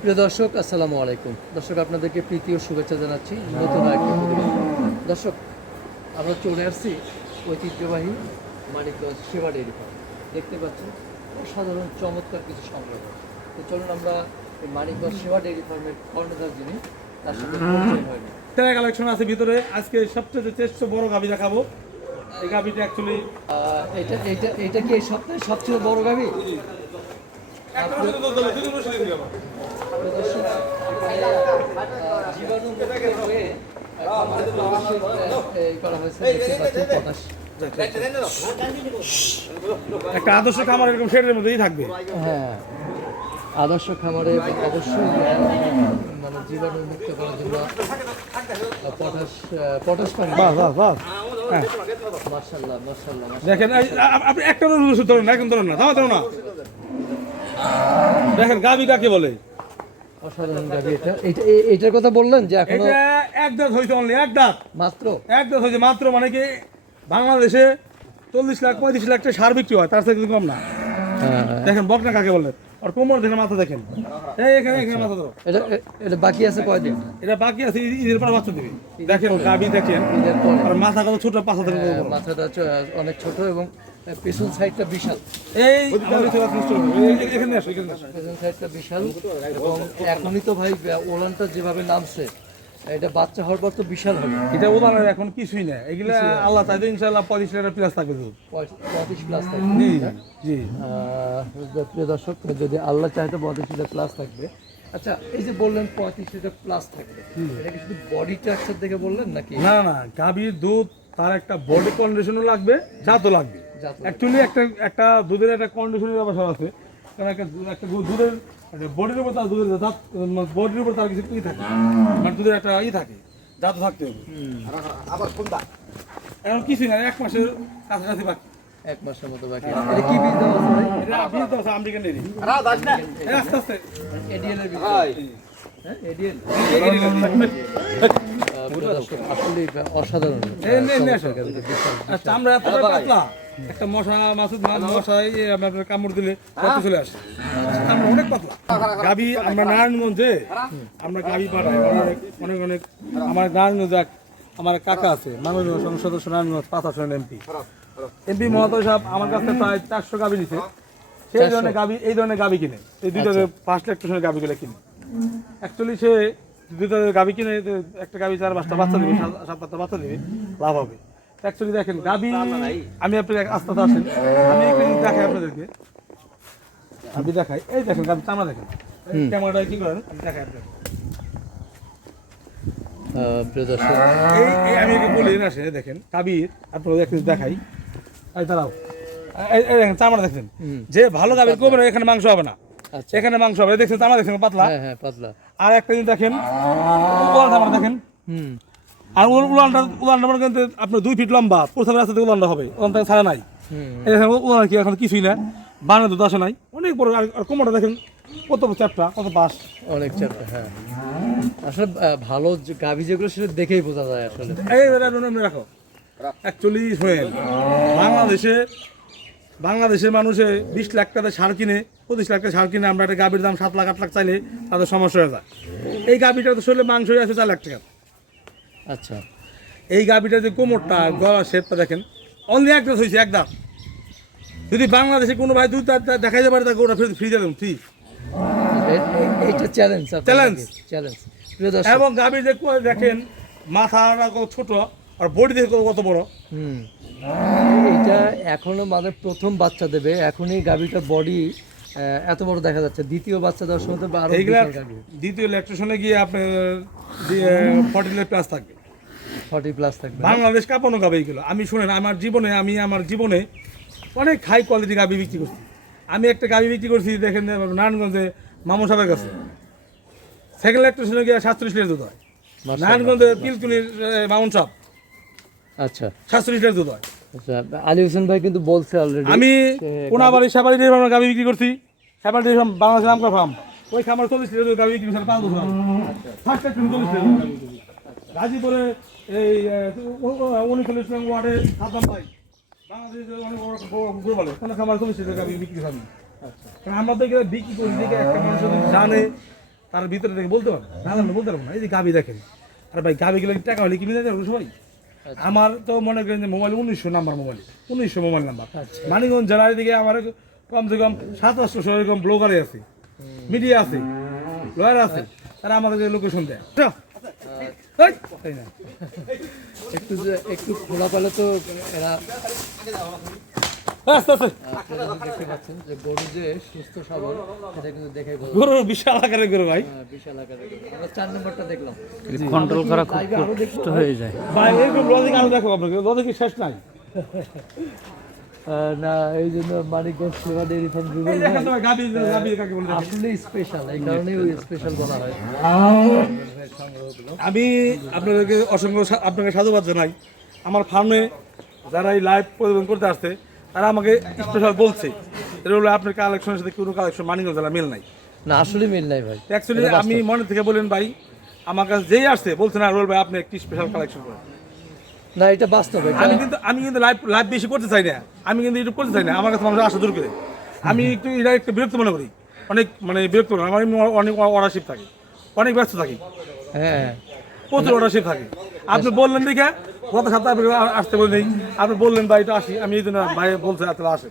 প্রিয় দর্শক, আসসালামু আলাইকুম। দর্শক, আপনাদেরকে প্রীতি ও শুভেচ্ছা জানাচ্ছি নতুন আরেকটি প্রতিবেদন। দর্শক, আমরা চলে আসছি ঐতিহ্যবাহী মানিকগঞ্জ সেবা ডেইরি ফার্ম। দেখতে পাচ্ছেন অসাধারণ চমৎকার কিছু সংগ্রহ। তো চলুন আমরা এই মানিকগঞ্জ সেবা ডেইরি ফার্মের কর্ণধার যিনি তার সাথে পরিচয় হয়ে নিই। তেরা কালেকশন আছে ভিতরে। আজকে সবচেয়ে চেষ্টা বড় গাভি দেখাবো। এই গাভিটা অ্যাকচুয়ালি এইটা কি এই সপ্তাহে সবচেয়ে বড় গাভি? জীবাণু হয়ে করা হয়েছে, পটাশ। একটা আদর্শ খামার এরকম শেডের মধ্যেই থাকবে। হ্যাঁ, আদর্শ খামারে অবশ্যই মানে জীবাণু মুক্ত করার জন্য পটাশ পানি। হ্যাঁ মাশাআল্লাহ মাশাআল্লাহ। দেখেন আপনি একটা ওষুধ ধরেন না, এখন ধরেন না, থামা না। দেখেন গাভি কাকে বলে? অসাধারণ গাভি। এটার কথা বললেন যে এখনো এটা এক দাঁত হয়েছে, অনলি এক দাঁত হয়েছে মাত্র। মানে কি বাংলাদেশে 40 লাখ 35 লাখ টাকা সার বিক্রি হয়, তার থেকে কম না। দেখেন বকনা কাকে বলে? আর কোমর দেখেন, মাথা দেখেন, এখানে মাথা ধরো। এটা বাকি আছে কয়দিন? এটা বাকি আছে, ঈদের পর বাচ্চা দিবে। দেখেন গাভি দেখেন, আর মাথা কত ছোট, পাঁচা থেকে মাথাটা অনেক ছোট এবং পেছন সাইডটা বিশাল। এখানে আসো। পেছন সাইডটা বিশাল এবং এখনই তো ভাই ওলানটা যেভাবে নামছে, এটা বাচ্চা হওয়ার পর তো বিশাল হবে। এটা ওলানের এখন কিছুই না, এগুলা আল্লাহ চাইতে ইনশাআল্লাহ 25 লিটার প্লাস থাকবে দুধ। 35 প্লাস থাকবে। জি প্রিয় দর্শক, যদি আল্লাহ চায় তো 35 লিটার প্লাস থাকবে। আচ্ছা, এই যে বললেন 35 লিটার প্লাস থাকবে, এটা কি শুধু বডি স্ট্রাকচার দেখে বললেন নাকি? না, গাভীর দুধ তার একটা বডি কন্ডিশনও লাগবে, জাতও লাগবে। অ্যাকচুয়ালি একটা দুধের একটা কন্ডিশনের ব্যাপার আছে। কারণ একটা দুধের বডির উপর তার দুধের জাত, বডির উপর তার কিছু থাকে, মানে দুধের একটা থাকে, জাতও থাকতে হবে। এখন কিছুই না, 1 মাসের কাছাকাছি বাকি। 1 মাসের মতো বাকি। এটা কি বীজ দেওয়া আছে ভাই? এটা বীজ দেওয়া আছে আমেরিকান ডেইরি। আস্তে আস্তে এডিএল এর বীজ। হ্যাঁ, এডিএল। আসলে অসাধারণ। আচ্ছা, আমরা এতটা পাতলা, একটা মশাই আপনাদের কামড় দিলে রক্ত চলে আসে। আমরা অনেক পাতলা গাভি। আমরা নারায়ণগঞ্জে আমরা গাভি পাঠাই অনেক। আমার নারায়ণগঞ্জে আমার কাকা আছে, মাননীয় সংসদ সদস্য, নারায়ণগঞ্জ 5 আসনের এমপি মহোদয় সাহেব আমার কাছে প্রায় 400 গাভি দিচ্ছে। সেই ধরনের গাভি, এই ধরনের গাভি কিনে, এই দুইটা 5 লাখ টাকার গাভিগুলো কিনে। অ্যাকচুয়ালি সে দুইটা গাভি কিনে একটা গাভি 4-5টা বাচ্চা দিবে, 7-8টা বাচ্চা দিবে, লাভ হবে। অ্যাকচুয়ালি দেখেন গাভি, আমি আপনার আস্তে আসেন, আমি দেখাই আপনাদেরকে, আমি দেখাই। এই দেখেন গাভি চামড়া দেখেন, ক্যামেরাটা কি করেন আমি দেখাই আপনাদের। আমি বলি না, সে দেখেন গাভীর আপনাদের একটু দেখাই। এই দাঁড়াও, এই দেখেন চামড়া দেখেন, যে ভালো গাভীর কমে এখানে মাংস হবে না, এখানে মাংস হবে। দেখছেন চামড়া দেখছেন পাতলা, পাতলা। আর একটা জিনিস দেখেন, চামড়া দেখেন। আর উলানটা মানে কিন্তু আপনার 2 ফিট লম্বা, প্রথমে রাস্তা থেকে উলানটা হবে, উলানটা ছাড়া নাই। উলান কি এখন কিছুই না, বানানো দুধ আসে নাই, অনেক বড়। আর কোমরটা দেখেন কত চ্যাপটা, কত পাশ, অনেক চ্যাপটা। হ্যাঁ, আসলে ভালো গাভী যেগুলো সেটা দেখেই বোঝা যায় আসলে। এই রাখো। অ্যাকচুয়ালি শোনেন, বাংলাদেশের মানুষে 20 লাখ টাকা সার কিনে, 25 লাখ টাকা সার কিনে, আমরা একটা গাভীর দাম 7 লাখ 8 লাখ চাইলে তাদের সমস্যা হয়ে যায়। এই গাভীটা তো শরীরে মাংস হয়ে আছে 4 লাখ টাকা। আচ্ছা, এই গাভীটা যে কোমরটা, গলা শেপটা দেখেন, অনলি এক দাঁত হয়েছে, এক দাঁত। যদি বাংলাদেশে কোনো ভাই 2 দাঁত দেখাইতে পারে, তাকে ওটা ফ্রি দেবেন, ফ্রি। এইটা চ্যালেঞ্জ। এবং গাভীর যে দেখেন মাথাটা কত ছোট, আর বডি দেখে কত বড়। এটা এখনো মানে প্রথম বাচ্চা দেবে, এখনই গাভীটার বডি এত বড় দেখা যাচ্ছে। দ্বিতীয় বাচ্চা দেওয়ার সময় তো দ্বিতীয় ল্যাকটেশনে গিয়ে আপনার 40 প্লাস থাকবে, 40 প্লাস থাকবে। বাংলাদেশ কাঁপানো গাভী এগুলো। আমি শুনেন, আমার জীবনে অনেক হাই কোয়ালিটি গাভী বিক্রি করছি। আমি একটা গাভী বিক্রি করছি, দেখেন নারায়ণগঞ্জে মামুন সাহেবের কাছে, সেকেন্ড ল্যাকটেশনে গিয়ে 47 লিটার দুধ হয়। নারায়ণগঞ্জে পিলকুনির মামুন সাহেব, আচ্ছা, 47 লিটার দুধ হয়। আলী হোসেন ভাই কিন্তু বলছে অলরেডি। আমি কোনাবাড়ি সেবাড়ি দিয়ে আমরা গাভী বিক্রি করছি, সেবাড়ি দিয়ে বাংলাদেশের নামকরা ফার্ম, ওই খামার 40 লিটার গাভী বিক্রি করছি 5 বছর। ফার্স্ট একটা 40 লিটার গাজীপুরে এই 39 নং ওয়ার্ডে সাদ্দাম ভাই, বাংলাদেশের অনেক বড় বলে কোনো খামার 40 লিটার গাভী বিক্রি করি। কারণ আমাদের বিক্রি করি দেখে একটা মানুষ যদি জানে তার ভিতরে দেখে বলতে পারবো না জানলে বলতে পারবো না। এই যে গাবি দেখেন, আর ভাই গাবি গেলে টাকা হলে কিনে দেয় সবাই। আমার তো মনে করেন যে mobile 1900 number, mobile 1900 mobile number. Manikganj জেলার দিকে আমার কমসে কম 700 এরকম ব্লগারে আছে, মিডিয়া আছে, লয়ার আছে, তারা আমাদের লোকেশন দেয়। তাই না? একটু খোলা পেলে তো এরা আস্তে আস্তে আপনারা দেখতে পাচ্ছেন যে গরু যে সুস্থ সবল সেটা কিন্তু দেখে বোঝা যায়। গরু বিশাল আকারের গরু ভাই। বিশাল আকারের গরু। আমরা 4 নম্বরটা দেখলাম। কন্ট্রোল করা খুব কষ্ট হয়ে যায়। ভাই এরকম লজিক আরো দেখো আপনাকে, লজিক শেষ নাই। না এই জন্য মানিকগঞ্জ সেবা ডেইরি ফার্ম এই রুবেল দেখেন ভাই তো ভাই গাবি গাবি কাকে বলে দেখেন। আসলে স্পেশাল, এই কারণেই ওই স্পেশাল বলা হয়। সংগ্রহগুলো আমি আপনাদেরকে অসংখ্য আপনাকে সাধুবাদ জানাই। আমার ফার্মে যারা এই লাইভ পরিবেশন করতে আসছে তারা আমাকে স্পেশাল বলছে এটা হলো আপনার কালেকশনের সাথে কোনো কালেকশন মানিকগঞ্জ জেলা মিল নাই। না আসলে মিল নাই ভাই। অ্যাকচুয়ালি আমি মনে থেকে বলেন ভাই, আমার কাছে যেই আসছে বলছে না রোল ভাই আপনি একটি স্পেশাল কালেকশন করেন। না এটা বাস্তব, এটা আমি কিন্তু লাইভ বেশি করতে চাই না, আমি কিন্তু ইউটিউব করতে চাই না, আমার কাছে মানুষ আশা দূর করে। আমি একটু এটা একটু বিরক্ত মনে করি, অনেক মানে বিরক্ত মনে করি। আমার অনেক অর্ডারশিপ থাকে, অনেক ব্যস্ত থাকি, হ্যাঁ প্রচুর অর্ডারশিপ থাকে। আপনি বললেন দেখে গত সপ্তাহে আসতে বলে নেই, আপনি বললেন ভাই এটা আসি, আমি এই জন্য ভাই বলছে আসে।